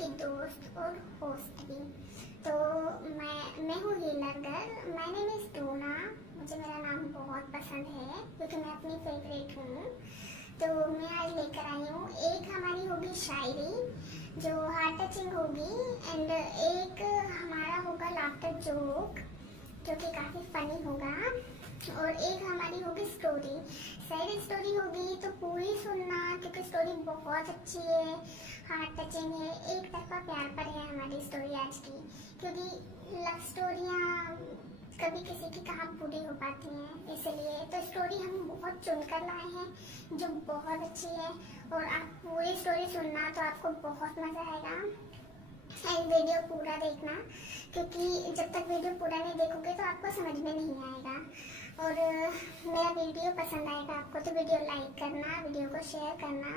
आपकी दोस्त और होस्ट भी। तो मैं हूँ healer girl, my name is tuna. मुझे मेरा नाम बहुत पसंद है क्योंकि मैं अपनी फेवरेट हूँ। तो मैं आज लेकर आई हूँ, एक हमारी होगी शायरी जो हार्ट टचिंग होगी एंड एक हमारा होगा लाफ्टर जोक जो कि काफ़ी फनी होगा, और एक हमारी होगी स्टोरी। सैड स्टोरी होगी तो पूरी सुनना क्योंकि स्टोरी बहुत अच्छी है, हार्ट टचिंग है, एक तरफा प्यार पर है हमारी स्टोरी आज की। क्योंकि लव स्टोरियाँ कभी किसी की कहाँ पूरी हो पाती हैं, इसलिए तो स्टोरी हम बहुत चुनकर लाए हैं जो बहुत अच्छी है। और आप पूरी स्टोरी सुनना तो आपको बहुत मज़ा आएगा। वीडियो पूरा देखना क्योंकि जब तक वीडियो पूरा नहीं देखोगे तो आपको समझ में नहीं आएगा। और मेरा वीडियो पसंद आएगा आपको तो वीडियो लाइक करना, वीडियो को शेयर करना,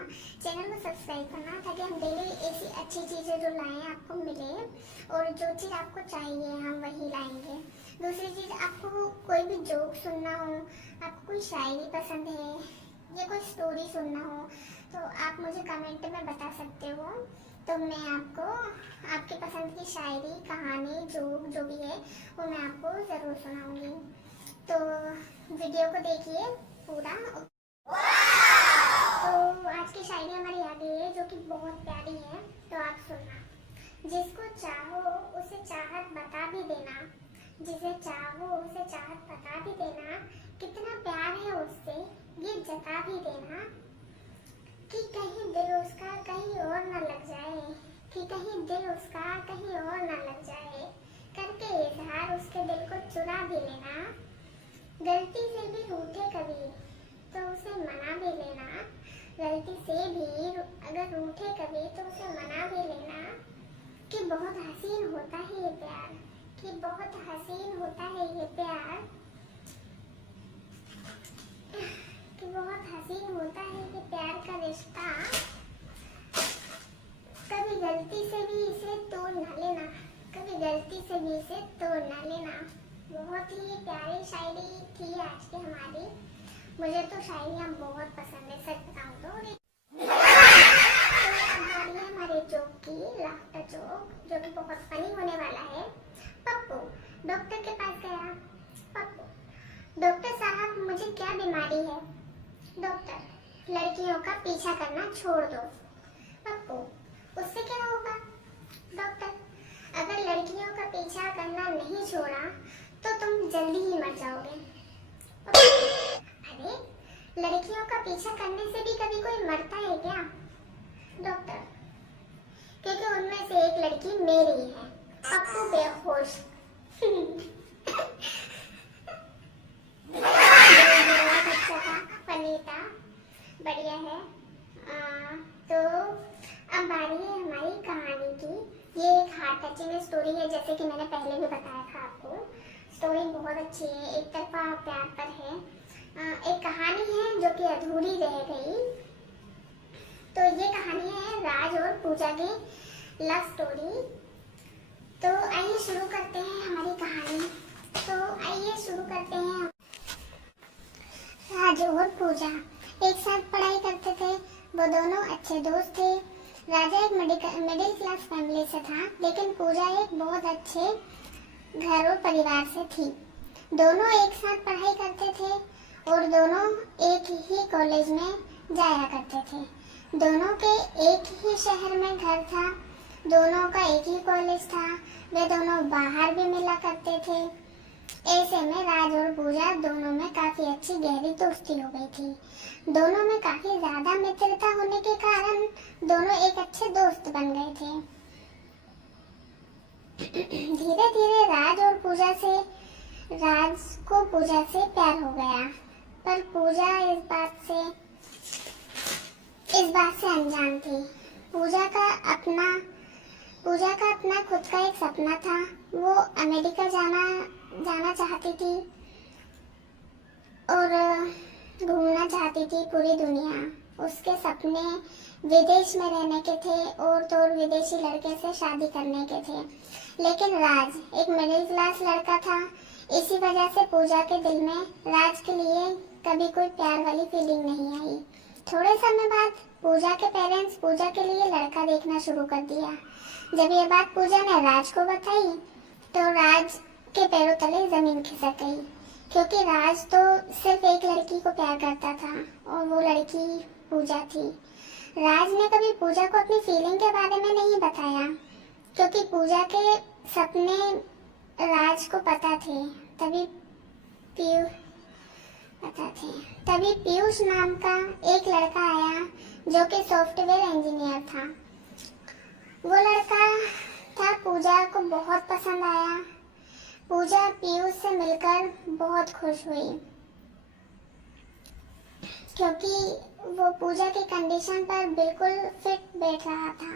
चैनल को सब्सक्राइब करना ताकि हम डेली ऐसी अच्छी चीज़ें जो लाएँ आपको मिले, और जो चीज़ आपको चाहिए हम वही लाएंगे। दूसरी चीज़, आपको कोई भी जोक सुनना हो, आपको कोई शायरी पसंद है या कोई स्टोरी सुनना हो तो आप मुझे कमेंट में बता सकते हो, तो मैं आपको आपकी पसंद की शायरी, कहानी, जोक जो भी है वो मैं आपको ज़रूर सुनाऊंगी। तो वीडियो को देखिए पूरा। तो आज की शायरी हमारी आ गई है जो कि बहुत प्यारी है, तो आप सुनना। जिसको चाहो उसे चाहत बता भी देना, जिसे चाहो उसे चाहत बता भी देना, कितना प्यार है उससे ये जता भी देना, कि कहीं दिल उसका कहीं और न लग जाए, कि कहीं दिल उसका कहीं और न लग जाए, करके इजहार उसके दिल को चुरा भी लेना, गलती से भी रूठे कभी तो उसे मना भी लेना, गलती से भी अगर रूठे कभी तो उसे मना भी लेना, कि बहुत हसीन होता है ये प्यार, कि बहुत हसीन होता है ये प्यार, कि बहुत हसीन होता है ये प्यार का रिश्ता, कभी गलती से भी इसे तोड़ न लेना, कभी गलती से भी इसे तोड़ न लेना। बहुत ही प्यारी शायरी थी आज की हमारी। मुझे तो शायरियाँ बहुत पसंद है, सच बताऊँ तो। अब है हमारे जोक की, लाफ्टर जोक जो कि बहुत फनी होने वाला है। पप्पू डॉक्टर के पास गया। पप्पू, डॉक्टर साहब मुझे क्या बीमारी है? डॉक्टर, लड़कियों का पीछा करना छोड़ दो। पप्पू, उससे क्या होगा? डॉक्टर, अगर लड़कियों का पीछा करना नहीं छोड़ा तो तुम जल्दी ही मर जाओगे। अरे, लड़कियों का पीछा करने से भी कभी कोई मरता है क्या? डॉक्टर, क्योंकि उनमें से एक लड़की मेरी है। पप्पू बेहोश। बहुत अच्छा था, फनी था, बढ़िया है। तो अब बारी है हमारी कहानी की। ये एक हार्ट टचिंग स्टोरी है, जैसे कि मैंने पहले भी बताया था आपको। स्टोरी बहुत अच्छी है, एक तरफा प्यार पर है। एक कहानी है जो कि अधूरी रह गई। तो ये कहानी है राज और पूजा की लव स्टोरी। तो आइए शुरू करते हैं हमारी कहानी। तो आइए शुरू करते हैं। राज और पूजा एक साथ पढ़ाई करते थे। वो दोनों अच्छे दोस्त थे। राजा एक मिडिल क्लास फैमिली से था, लेकिन पूजा एक बहुत अच्छे घर और परिवार से थी। दोनों एक साथ पढ़ाई करते थे और दोनों एक ही कॉलेज में जाया करते थे। दोनों के एक ही शहर में घर था, दोनों का एक ही कॉलेज था। वे दोनों बाहर भी मिला करते थे। ऐसे में राज और पूजा दोनों में काफी अच्छी गहरी दोस्ती हो गई थी। दोनों में काफी ज्यादा मित्रता होने के कारण दोनों एक अच्छे दोस्त बन गए थे। धीरे धीरे राज को पूजा से प्यार हो गया, पर पूजा इस बात से अनजान थी। पूजा का अपना खुद का एक सपना था। वो अमेरिका जाना चाहती थी और घूमना चाहती थी पूरी दुनिया। उसके सपने विदेश में रहने के थे और तो और विदेशी लड़के से शादी करने के थे। लेकिन राज एक मिडिल क्लास लड़का था। इसी वजह से पूजा के दिल में राज के लिए कभी कोई प्यार वाली फीलिंग नहीं आई। थोड़े समय बाद पूजा के पेरेंट्स पूजा के लिए लड़का देखना शुरू कर दिया। जब ये बात पूजा ने राज को बताई तो राज के पैरों तले जमीन खिसक गई, क्योंकि राज तो सिर्फ एक लड़की को प्यार करता था और वो लड़की पूजा थी। राज ने कभी पूजा को अपनी फीलिंग के बारे में नहीं बताया, क्योंकि पूजा के सपने राज को पता थे। तभी पीयूष नाम का एक लड़का आया जो कि सॉफ्टवेयर इंजीनियर था। वो लड़का था पूजा को बहुत पसंद आया। पूजा पीयूष से मिलकर बहुत खुश हुई, क्योंकि वो पूजा की कंडीशन पर बिल्कुल फिट बैठ रहा था।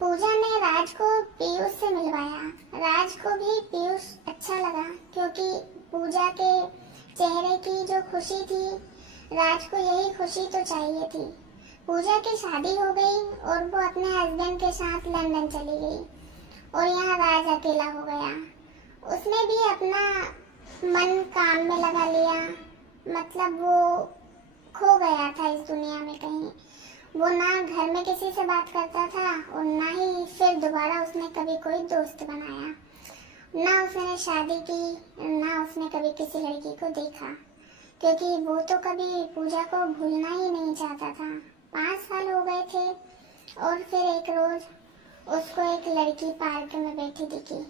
पूजा ने राज को पीयूष से मिलवाया। राज को भी पीयूष अच्छा लगा, क्योंकि पूजा के चेहरे की जो खुशी थी, राज को यही खुशी तो चाहिए थी। पूजा की शादी हो गई और वो अपने हस्बैंड के साथ लंदन चली गई और यहाँ राज अकेला हो गया। उसने भी अपना मन काम में लगा लिया, मतलब वो खो गया था इस दुनिया में कहीं। वो ना घर में किसी से बात करता था और ना ही फिर दोबारा उसने कभी कोई दोस्त बनाया। ना उसने शादी की, ना उसने कभी किसी लड़की को देखा, क्योंकि वो तो कभी पूजा को भूलना ही नहीं चाहता था। 5 साल हो गए थे और फिर एक रोज उसको एक लड़की पार्क में बैठी दिखी,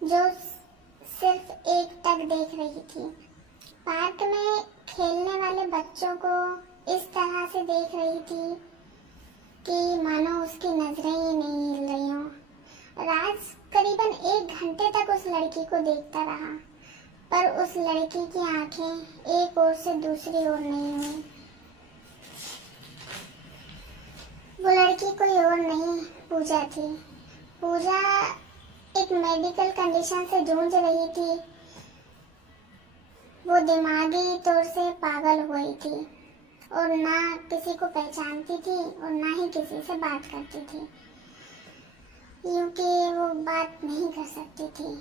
जो सिर्फ एक टक देख रही थी। पार्क में खेलने वाले बच्चों को इस तरह से देख रही थी कि मानो उसकी नजरें ही नहीं हिल रही हों। राज करीबन 1 घंटे तक उस लड़की को देखता रहा, पर उस लड़की की आंखें एक ओर से दूसरी ओर नहीं हुई। वो लड़की कोई और नहीं, पूजा थी। पूजा एक मेडिकल कंडीशन से जूझ रही थी। वो दिमागी तौर से पागल हो गई थी और ना किसी को पहचानती थी और ना ही किसी से बात करती थी, क्योंकि वो बात नहीं कर सकती थी।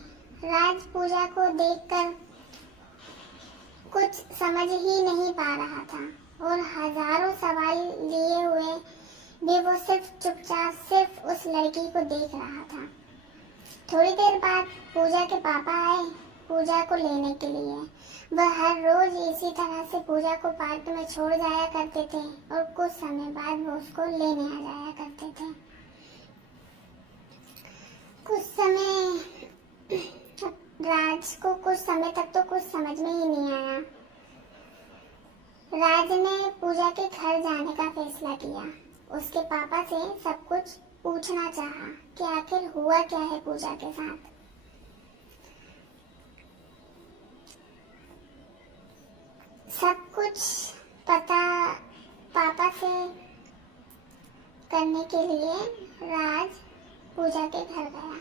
राज पूजा को देखकर कुछ समझ ही नहीं पा रहा था और हजारों सवाल लिए हुए भी वो सिर्फ चुपचाप सिर्फ उस लड़की को देख रहा था। थोड़ी देर बाद पूजा के पापा आए पूजा को लेने के लिए। वह हर रोज इसी तरह से पूजा को पार्क में छोड़ जाया करते थे और कुछ समय बाद वो उसको लेने आ जाया करते थे। राज को कुछ समय तक तो कुछ समझ में ही नहीं आया। राज ने पूजा के घर जाने का फैसला किया। उसके पापा से सब कुछ पूछना चाहा कि आखिर हुआ क्या है पूजा के साथ। सब कुछ पता पापा से करने के लिए राज पूजा के घर गया।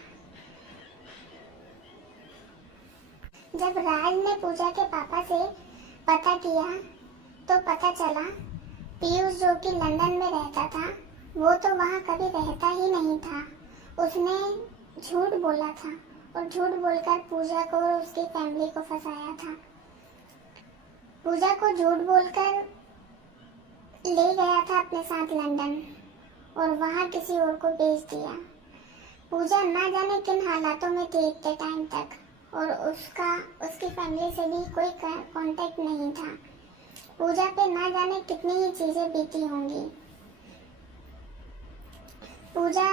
जब राज ने पूजा के पापा से पता किया तो पता चला पीयूष जो कि लंदन में रहता था, वो तो वहाँ कभी रहता ही नहीं था। उसने झूठ बोला था और झूठ बोलकर पूजा को और उसकी फैमिली को फंसाया था। पूजा को झूठ बोलकर ले गया था अपने साथ लंदन और वहाँ किसी और को भेज दिया। पूजा ना जाने किन हालातों में थी इतने टाइम तक और उसकी फैमिली से भी कोई कांटेक्ट नहीं था। पूजा पे ना जाने कितनी ही चीजें बीती होंगी। पूजा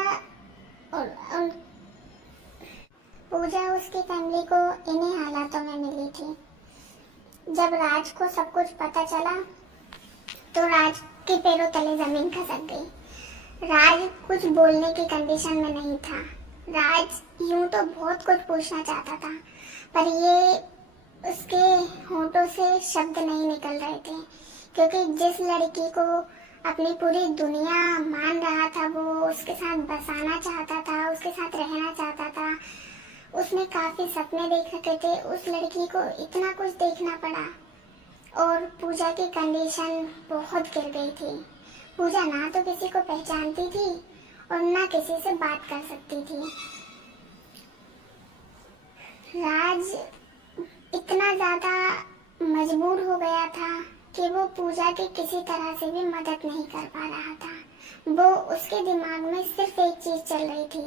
उसकी फैमिली को इन्हीं हालातों में मिली थी। जब राज को सब कुछ पता चला तो राज के पैरों तले जमीन खसक गई। राज कुछ बोलने की कंडीशन में नहीं था। राज यूं तो बहुत कुछ पूछना चाहता था, पर ये उसके होठों से शब्द नहीं निकल रहे थे, क्योंकि जिस लड़की को अपनी पूरी दुनिया मान रहा था, वो उसके साथ बसाना चाहता था, उसके साथ रहना चाहता था, उसने काफी सपने देख रखे थे। उस लड़की को इतना कुछ देखना पड़ा और पूजा की कंडीशन बहुत गिर गई थी। पूजा ना तो किसी को पहचानती थी और ना किसी से बात कर सकती थी। राज इतना ज्यादा मजबूर हो गया था कि वो पूजा की किसी तरह से भी मदद नहीं कर पा रहा था। वो उसके दिमाग में सिर्फ एक चीज चल रही थी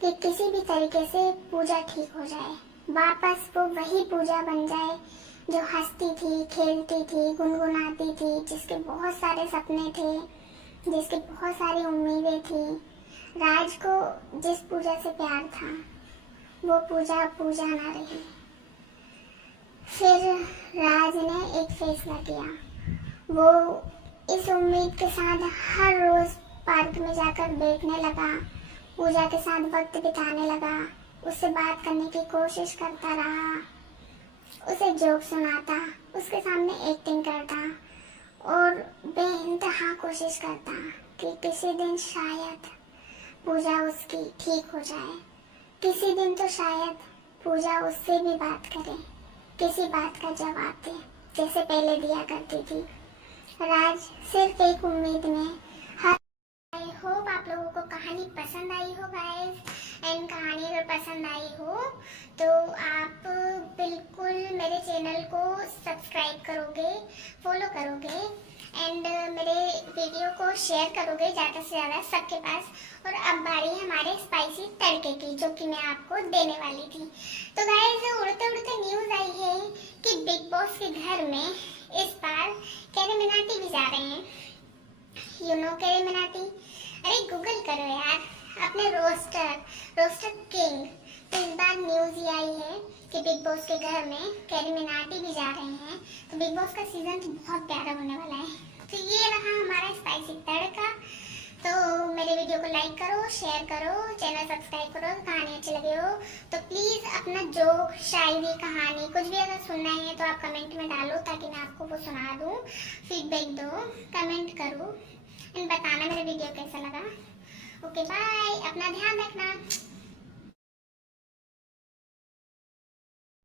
कि किसी भी तरीके से पूजा ठीक हो जाए, वापस वो वही पूजा बन जाए जो हंसती थी, खेलती थी, गुनगुनाती थी, जिसके बहुत सारे सपने थे, जिसकी बहुत सारी उम्मीदें थी। राज को जिस पूजा से प्यार था वो पूजा पूजा ना रही। फिर राज ने एक फैसला किया। वो इस उम्मीद के साथ हर रोज पार्क में जाकर बैठने लगा, पूजा के साथ वक्त बिताने लगा, उससे बात करने की कोशिश करता रहा, उसे जोक सुनाता, उसके सामने एक्टिंग करता और बेइंतहा कोशिश करता कि किसी दिन शायद पूजा उसकी ठीक हो जाए। किसी दिन तो शायद पूजा उससे भी बात करे, किसी बात का जवाब दे जैसे पहले दिया करती थी। राज सिर्फ एक उम्मीद में हर। आई होप आप लोगों को कहानी पसंद आई हो गाइस, एंड कहानी अगर पसंद आई हो तो आप बिल्कुल मेरे चैनल को सब्सक्राइब करोगे, फॉलो करोगे एंड मेरे वीडियो को शेयर करोगे ज़्यादा से ज़्यादा सबके पास। और अब बारी हमारे स्पाइसी तड़के की, जो कि मैं आपको देने वाली थी। तो गाइस उड़ते उड़ते न्यूज़ आई है कि बिग बॉस के घर में इस बार कैरी मिनाटी भी जा रहे हैं। यू नो कैरी मिनाटी, अरे गूगल करो यार, अपने रोस्टर किंग। तो इस बार न्यूज़ ये आई है कि बिग बॉस के घर में कैरी मिनाटी भी जा रहे हैं। तो बिग बॉस का सीजन तो बहुत प्यारा होने वाला है। तो ये रहा हमारा स्पाइसी तड़का। तो मेरे वीडियो को लाइक करो, शेयर करो, चैनल सब्सक्राइब करो। कहानी अच्छी लगी हो तो प्लीज़ अपना जोक, शायरी, कहानी कुछ भी अगर सुनना है तो आप कमेंट में डालो ताकि मैं आपको वो सुना दूँ। फीडबैक दो, कमेंट करो एंड बताना मेरा वीडियो कैसा लगा। ओके बाय, अपना ध्यान रखना।